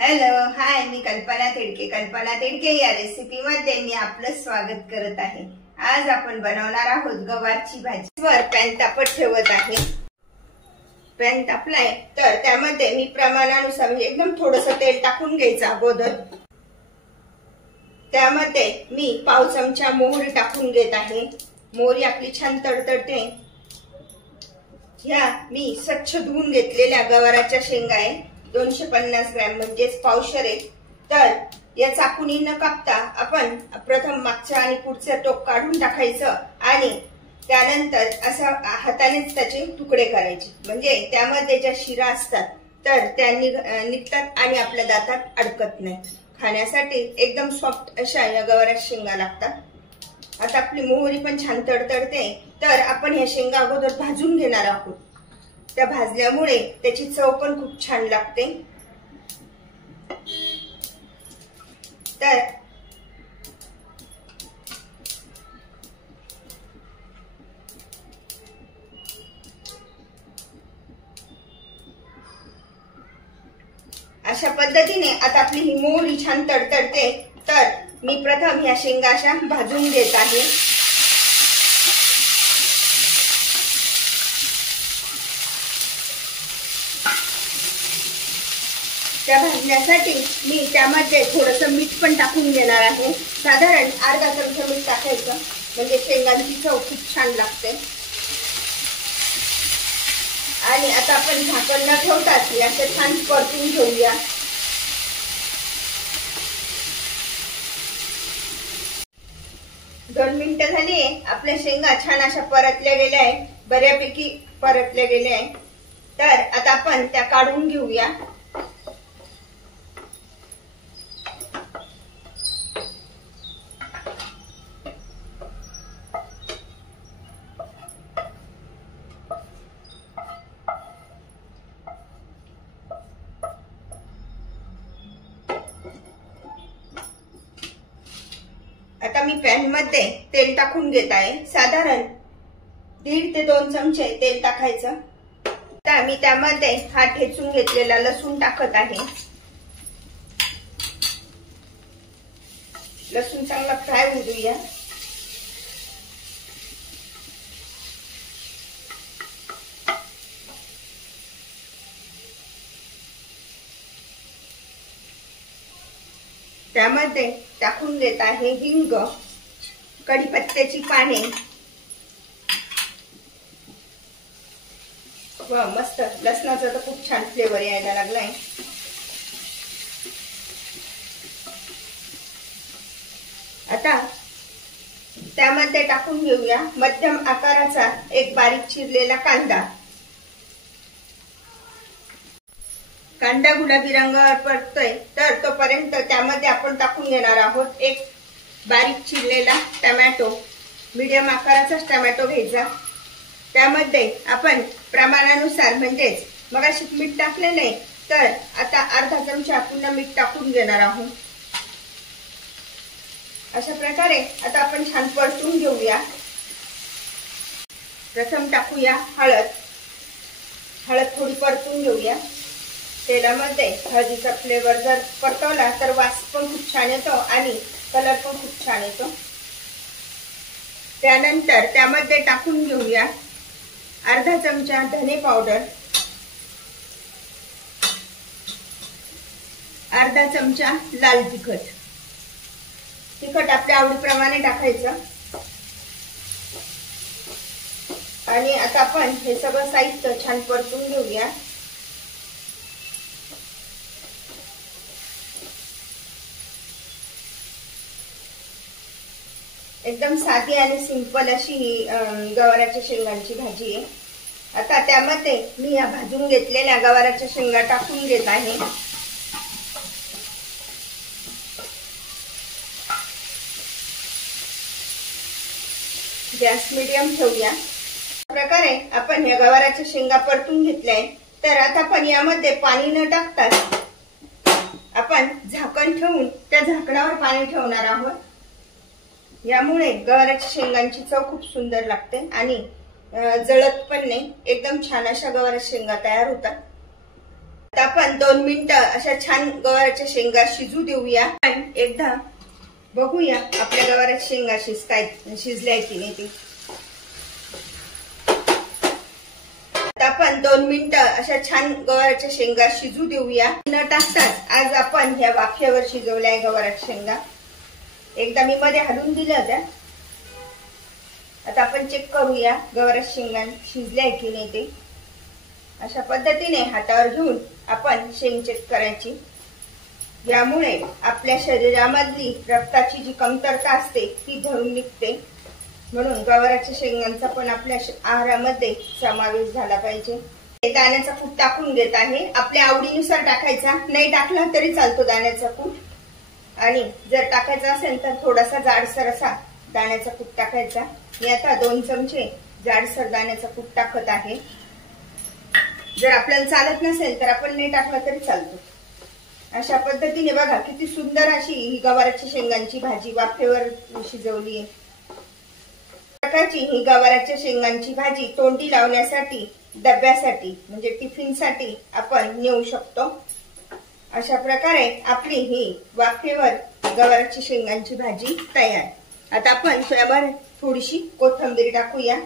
Hello hi, मी कल्पना तिडके या recipe मध्ये मी आपलं स्वागत करत आहे। आज आपण बनवणार आहोत गवारची भाजी। वर पॅन तापत ठेवत आहे। पॅन तापलाय तर त्यामध्ये मी प्रमाणानुसार म्हणजे एकदम थोडंसं तेल टाकून घ्यायचं अगोदर। त्यामध्ये मी पाव चमचा मोहरी टाकून घेत आहे। मोहरी आपली छान तडतडते। ह्या मी स्वच्छ धुवून घेतलेल्या गवाराच्या शेंगा आहे, 250 ग्रॅम म्हणजेच पावशेर आहे। तर या चाकूनी न कापता आपण प्रथम मागच्या आणि पुढचं टोक काढून टाकायचं आणि त्यानंतर असं हातानेच त्याचे तुकडे करायचे, म्हणजे त्यामध्ये ज्या शिरा असतात तर त्या निघतात आणि आपल्या दातात अडकत नाही। खाण्यासाठी एकदम सॉफ्ट अशा या गवाराच्या शेंगा लागतात। आता आपली मोहरी पण छान तडतडते तर आपण ह्या शेंगा अगोदर भाजून घेणार आहोत। त्या भाजल्यामुळे त्याची चव पण खूप छान लागते। तर अशा पद्धतीने आता आपली ही मोहरी छान तडतडते तर मी प्रथम ह्या शेंगा अशा भाजून घेत आहे। त्या भाजण्यासाठी मी त्यामध्ये थोडंसं मीठ पण टाकून घेणार आहे। साधारण अर्धा चमचा मीठ टाकायचं, म्हणजे शेंगांची चव खूप छान लागते। आणि आता आपण झाकण न ठेवताच याचे छान परतून घेऊया। दोन मिनिटं झाली, आपल्या शेंगा छान अशा परतल्या गेल्या आहेत, बऱ्यापैकी परतल्या गेल्या आहेत। तर आता आपण त्या काढून घेऊया। आता मी पॅन मध्ये तेल टाकून घेत आहे। साधारण 1.5 ते 2 चमचे तेल टाकायचं। आता मी त्यामध्ये हा ठेचून घेतलेला लसूण टाकत आहे। लसूण चांगला फ्राय होऊ देऊया। त्यामध्ये टाकून देत आहे हिंग, कढीपत्त्याची पाने व मस्त लसणाचा तर खूप छान फ्लेवर यायला लागलाय। आता त्यामध्ये टाकून घेऊया मध्यम आकाराचा एक बारीक चिरलेला कांदा। कांदा गुलाबी रंगावर परततोय तर तोपर्यंत त्यामध्ये आपण टाकून घेणार आहोत एक बारीक चिरलेला टोमॅटो। मीडियम आकाराचा टोमॅटो घ्यायचा। त्यामध्ये आपण प्रमाणानुसार म्हणजेच मगाशी मीठ टाकलेलं आहे तर आता अर्धा चमचा पुन्हा मीठ टाकून घेणार आहोत। अशा प्रकारे आता आपण छान परतून घेऊया। प्रथम टाकूया हळद। हळद थोडी परतून घेऊया तेलामध्ये। हळदीचा फ्लेवर जर परतवला तर वास पण खूप छान येतो आणि कलर पण खूप छान येतो। त्यानंतर त्यामध्ये टाकून घेऊया अर्धा चमचा धने पावडर, अर्धा चमचा लाल तिखट। तिखट आपल्या आवडीप्रमाणे टाकायचं। आणि आता आपण हे सगळं साहित्य छान परतून घेऊया। एकदम साधी आणि सिंपल अशी ही गवाराच्या शेंगांची भाजी आहे। आता त्यामध्ये मी या भाजून घेतलेल्या गवाराच्या शेंगा टाकून घेत आहे। गॅस मीडियम ठेवूया। प्रकारे आपण या गवाराच्या शेंगा परतून घेतल्या। तर आता आपण यामध्ये पाणी न टाकता आपण झाकण ठेवून त्या झाकणावर पाणी ठेवणार आहोत। यामुळे गवाराच्या शेंगांची चव खूप सुंदर लागते आणि जळत पण नाही। एकदम छान अशा गवाराच्या शेंगा तयार होतात। आता आपण 2 मिनिटं अशा छान गवाराच्या शेंगा शिजू देऊया. एकदा बघूया आपल्या गवाराच्या शेंगा शिजल्या की नाही ते. आता आपण 2 मिनिटं अशा छान गवाराच्या शेंगा शिजू देऊया. न टाकताच आज आपण ह्या वाफेवर शिजवल्या गवाराच्या शेंगा. एकदा मी मध्ये हलवून दिलं होत्या. आता आपण चेक करूया गवाराच्या शेंगा शिजल्या की नाही ते. अशा पद्धतीने हातावर घेऊन आपण शेंग चेक करायची. यामुळे आपल्या शरीरामधली रक्ताची जी कमतरता असते ती भरून निघते. म्हणून गवाराच्या शेंगांचा पण आपल्या आहारामध्ये समावेश झाला पाहिजे. दाण्याचा कूट टाकून घेत आहे. आपल्या आवडीनुसार टाकायचा, नाही टाकला तरी चालतो दाण्याचा कूट. आणि जर टाकायचा असेल तर थोडासा जाडसर असा दाण्याचा कूट टाकायचा. मी आता 2 चमचे जाडसर दाण्याचा कूट टाकत आहे. जर आपल्याला चालत नसेल तर आपण नाही टाकला तरी चालतो. अशा पद्धतीने बघा किती सुंदर अशी ही गवाराच्या शेंगांची भाजी वाफेवर शिजवली आहे. प्रकारची ही गवाराच्या शेंगांची भाजी तोंडी लावण्यासाठी, डब्यासाठी म्हणजे टिफिनसाठी आपण नेऊ शकतो. अशा प्रकारे आपली ही वाफेवर गवाराच्या शेंगांची भाजी तयार. आता आपण त्यावर थोडीशी कोथिंबीर टाकूया.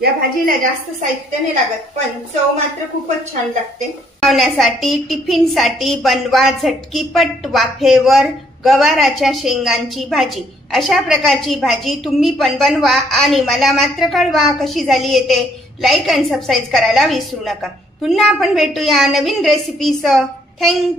या भाजीला जास्त साहित्य नाही लागत, पण चव मात्र खूपच छान लागते. बनवण्यासाठी, टिफिनसाठी बनवा झटकीपट वाफेवर गवाराच्या शेंगांची भाजी. अशा प्रकारची भाजी तुम्ही पण बनवा आणि मला मात्र कळवा कशी झाली ते. लाईक आणि सबस्क्राईब करायला विसरू नका. पुन्हा आपण भेटूया नवीन रेसिपीसह. थँक्यू.